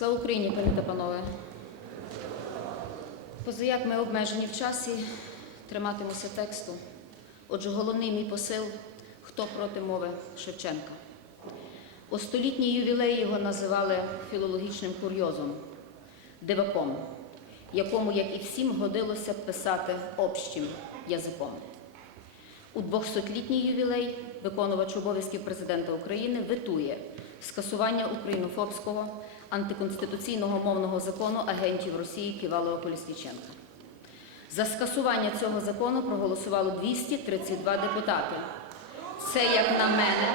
Слава Україні, пані та панове. Позаяк ми обмежені в часі, триматимуся тексту. Отже, головний мій посил хто проти мови Шевченка. У столітній ювілей його називали філологічним курйозом, диваком, якому, як і всім, годилося писати общим язиком. У 200-літній ювілей виконувач обов'язків президента України витує скасування українофобського антиконституційного мовного закону агентів Росії Ківалова Колісніченка. За скасування цього закону проголосувало 232 депутати. Це, як на мене,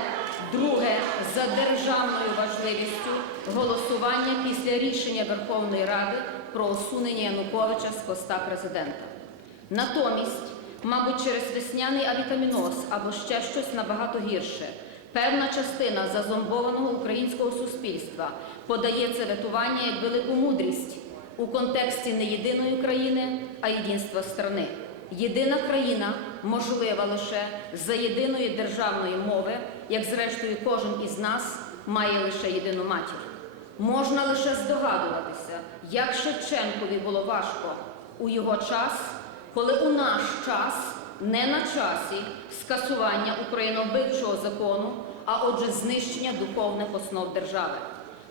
друге за державною важливістю голосування після рішення Верховної Ради про усунення Януковича з поста президента. Натомість, мабуть, через весняний авітаміноз або ще щось набагато гірше, певна частина зазомбованого українського суспільства подає це ветування як велику мудрість у контексті не єдиної країни, а єдинства страни. Єдина країна можлива лише за єдиної державної мови, як зрештою кожен із нас має лише єдину матір. Можна лише здогадуватися, як Шевченкові було важко у його час, коли у наш час не на часі скасування українобивчого закону, а отже, знищення духовних основ держави.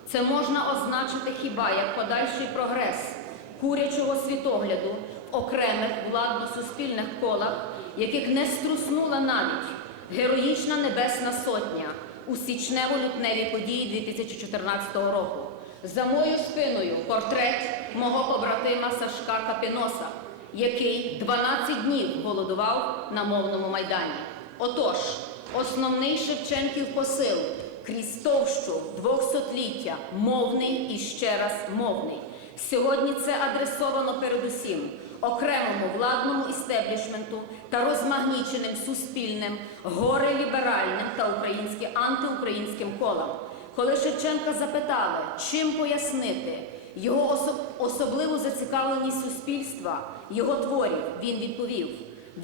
Це можна означити хіба як подальший прогрес курячого світогляду в окремих владно-суспільних колах, яких не струснула навіть героїчна Небесна Сотня у січнево-лютневі події 2014 року. За моєю спиною портрет мого побратима Сашка Капіноса, який 12 днів голодував на мовному майдані. Отож, основний Шевченків посил крізь товщу двохсотліття мовний і ще раз мовний. Сьогодні це адресовано передусім окремому владному істеблішменту та розмагніченим суспільним, горе-ліберальним та українське антиукраїнським колам. Коли Шевченка запитали, чим пояснити його осо- особливу зацікавленість суспільства, його творів, він відповів: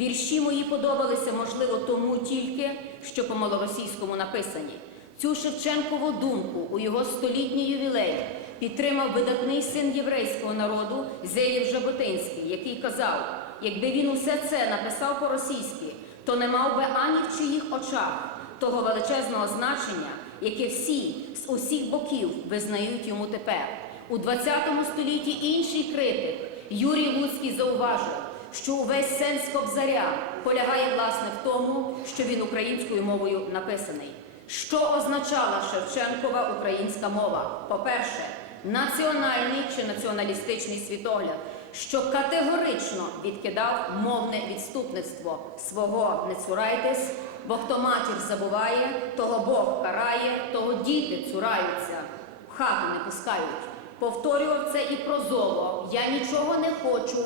вірші мої подобалися, можливо, тому тільки, що по малоросійському написані. Цю Шевченкову думку у його столітній ювілей підтримав видатний син єврейського народу Зеєв Жаботинський, який казав, якби він усе це написав по-російськи, то не мав би ані в чиїх очах того величезного значення, яке всі з усіх боків визнають йому тепер. У ХХ столітті інший критик Юрій Луцький зауважив, що увесь сенс Кобзаря полягає власне в тому, що він українською мовою написаний. Що означала Шевченкова українська мова? По-перше, національний чи націоналістичний світогляд, що категорично відкидав мовне відступництво свого не цурайтесь, бо хто матір забуває, того Бог карає, того діти цураються, в хату не пускають. Повторював це і про золо. Я нічого не хочу,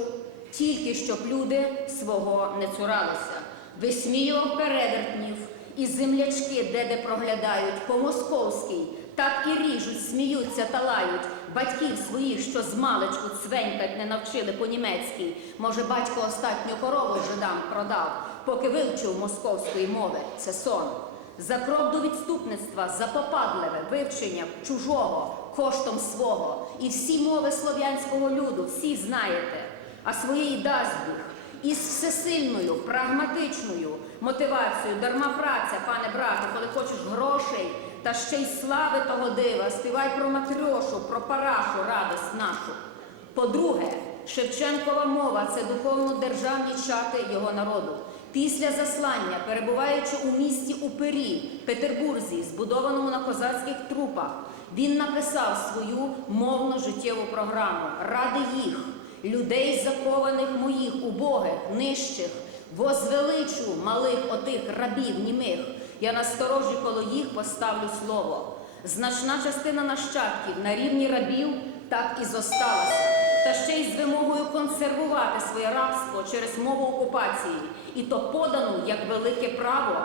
тільки щоб люди свого не цуралися. Висміював перевертнів і землячки, де де проглядають по московській, так і ріжуть, сміються та лають. Батьків своїх, що з маличку цвенькать не навчили по-німецьки. Може, батько остатню корову жидам продав, поки вивчив московської мови. Це сон. За крок до відступництва, за попадливе вивчення чужого коштом свого. І всі мови слов'янського люду, всі знаєте, а своєї дасть Біг із всесильною, прагматичною мотивацією, дарма праця, пане брате, коли хочеш грошей та ще й слави того дива, співай про матрьошу, про парашу, радость нашу. По-друге, Шевченкова мова це духовно-державні чати його народу. Після заслання, перебуваючи у місті Упері, Петербурзі, збудованому на козацьких трупах, він написав свою мовну життєву програму Ради їх, людей закованих моїх, убогих, нижчих, возвеличу малих отих рабів німих. Я насторожі коло їх поставлю слово. Значна частина нащадків на рівні рабів так і зосталася, та ще й з вимогою консервувати своє рабство через мову окупації, і то подану як велике право.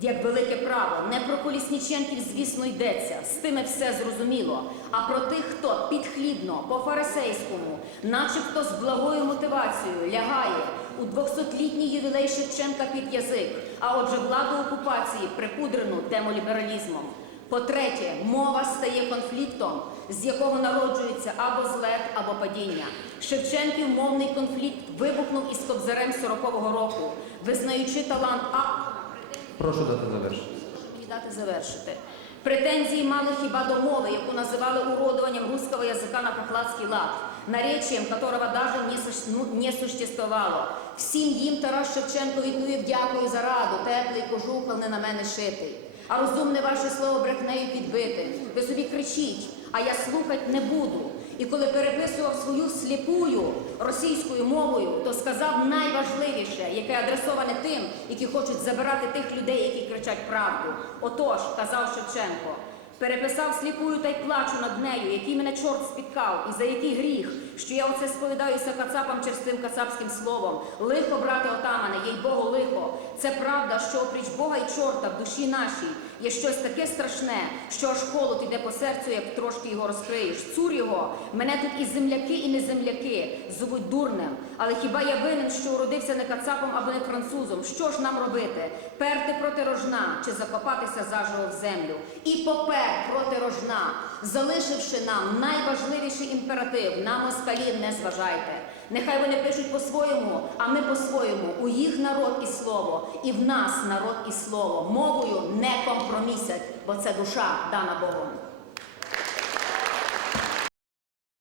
Як велике право, не про колісніченків, звісно, йдеться, з тими все зрозуміло. А про тих, хто підхлібно, по-фарисейському, начебто з благою мотивацією, лягає у 200-літній ювілей Шевченка під язик, а отже, владу окупації припудрену демолібералізмом. По-третє, мова стає конфліктом, з якого народжується або злет, або падіння. Шевченків мовний конфлікт вибухнув із Кобзарем 40-го року, визнаючи талант автора. Прошу дати завершити. Дати завершити. Претензії мали хіба до мови, яку називали уродованием русского языка на похладский лад, наречием, которого даже не, ну, не существовало. Всім їм Тарас Шевченко відповів дякую за раду, теплий кожух, але не на мене шитий. А розумне ваше слово брехнею підбите. Ви собі кричіть, а я слухать не буду. І коли переписував свою сліпую російською мовою, то сказав найважливіше, яке адресоване тим, які хочуть забирати тих людей, які кричать правду. Отож, казав Шевченко, переписав сліпую та й плачу над нею, який мене чорт спіткав, і за який гріх, що я оце сповідаюся кацапам черстим кацапським словом. Лихо, брате отамане, їй Богу, лихо. Це правда, що опріч Бога і чорта в душі нашій є щось таке страшне, що аж холод іде по серцю, як трошки його розкриєш. Цур його, мене тут і земляки, і не земляки зовуть дурнем. Але хіба я винен, що уродився не кацапом або не французом? Що ж нам робити? Перти проти рожна чи закопатися заживо в землю? І попер проти рожна, залишивши нам найважливіший імператив на москалів не зважайте. Нехай вони пишуть по-своєму, а ми по-своєму. У їх народ і слово, і в нас народ і слово. Мовою не компромісять, бо це душа дана Богом.